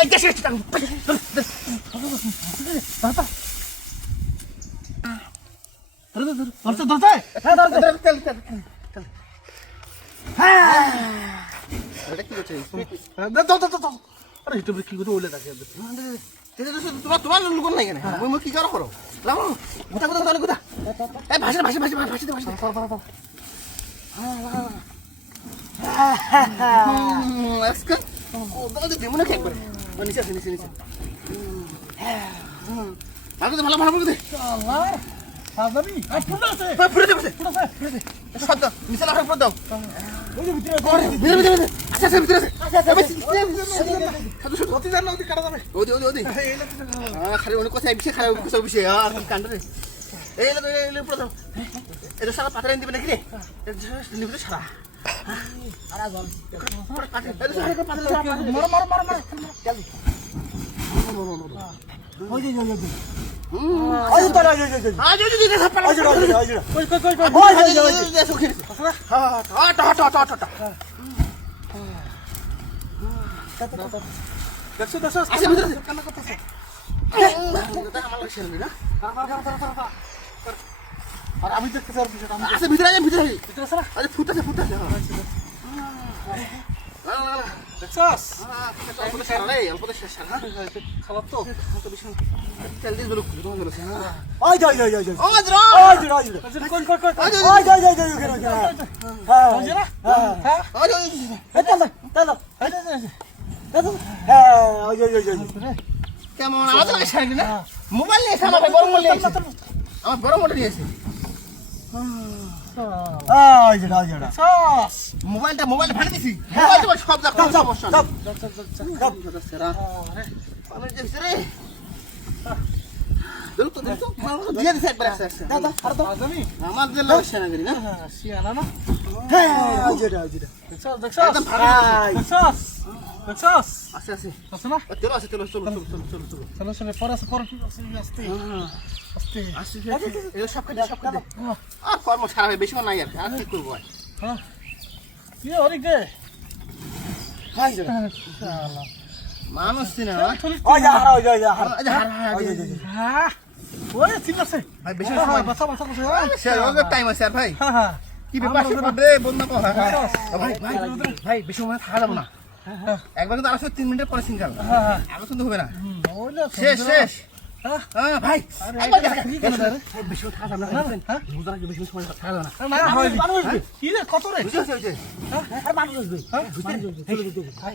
এই দেশে টাকা তোমার লোক নাই কেন মই কি করো করো গোটা গোটা গোটা গোটা এই ভাষা ভাষা ভাষা ভাষা ভাষা আজকে ও দাদা দেমু না কেক করে নিচে আছে নিচে নিচে ভালো দে ভালো ভালো দে আল্লাহ সাজাবি আর পুরো আছে পুরো দে পুরো দে সদ্য নিচে লাখ পুরো দাও ওই যে ভিতরে ভিতরে ভিতরে আচ্ছা আচ্ছা ভিতরে আচ্ছা শুধু শুধু অতি জান না অতি কাটা যাবে ওদি ওদি ওদি খালি অনেক কথা বিষয় খালি কথা বিষয় আর কান্ড রে এই লে পুরো দাও এটা সারা পাথর দিবে নাকি রে নিবে সারা আরা জল মার মার মার মার জলদি ওই যে ওই যে ওই তো ওই যে আজ ওই যে পালা ওই যে ওই যে কই কই কই ওই যে সুখী হ্যাঁ হ্যাঁ টা দেখছো দেখছো আচ্ছা ভিতরে কান্না করতেছে আমার লাগছে না আর আমি দেখতেছি আর বিষয়টা আমি আচ্ছা ভিতরে ভিতরে ভিতরে সারা আরে ফুটাছে ফুটাছে দেখছস অল্প সারা রে অল্প সারা খারাপ তো তো বিশাল তেল দিয়ে গুলো খুলে গেল ওই যাই যাই যাই ও মাদ্রা ওই যে ওই যে কোন কোন কোন ওই যাই যাই যাই ওখানে হ্যাঁ ওই যে না হ্যাঁ ওই এই চল চল এই যে হ্যাঁ ওই যে ওই যে কেমন আমাদের লাগে সারা না মোবাইল নিয়ে আমার বড় মোবাইল নিয়ে আমার বড় মোবাইল নিয়েছে ওই যে সস মোবাইলটা মোবাইল ফাটে দিছি মোবাইলটা সব দেখো সমস্যা না সেরা আমি যে ভিতরে দেখো মানুষ দিয়ে দিছে একবার একসাথে দাদা আর তো আমি আমার যে লোক সেনা করি না শিয়ানা না হ্যাঁ ওই যে দেখছস দেখছস দেখছস দেখছস আছে আছে আছে না চলো আছে চলো চলো চলো চলো চলো চলো চলো পরে পরে আস্তে আস্তে আসছে এই সব কাটে আর কর্ম সারা হয় বেশি নাই আর কি করব হ্যাঁ কি হরি গে হাই রে ইনশাআল্লাহ মানুষ চিনা ওই যা হারা ওই যা হারা হ্যাঁ ওই ঠিক আছে ভাই বেশি সময় বাসা বাসা বাসা স্যার ওদের টাইম আছে আর ভাই হ্যাঁ হ্যাঁ কি ব্যাপার রে বন্ধু কো ভাই ভাই ভাই বেশি সময় থাকা যাবে না একবার কিন্তু আসলে 3 মিনিটের পরে সিঙ্গেল হ্যাঁ আগে কিন্তু হবে না ওইলা শেষ শেষ হ্যাঁ ভাই বেশি সময় থাকা যাবে না হ্যাঁ বুঝরা কি বেশি সময় থাকা যাবে না না মানুষ কি রে কত রে বুঝছো হইছে হ্যাঁ মানুষ আসবে হ্যাঁ চলে যেতে ভাই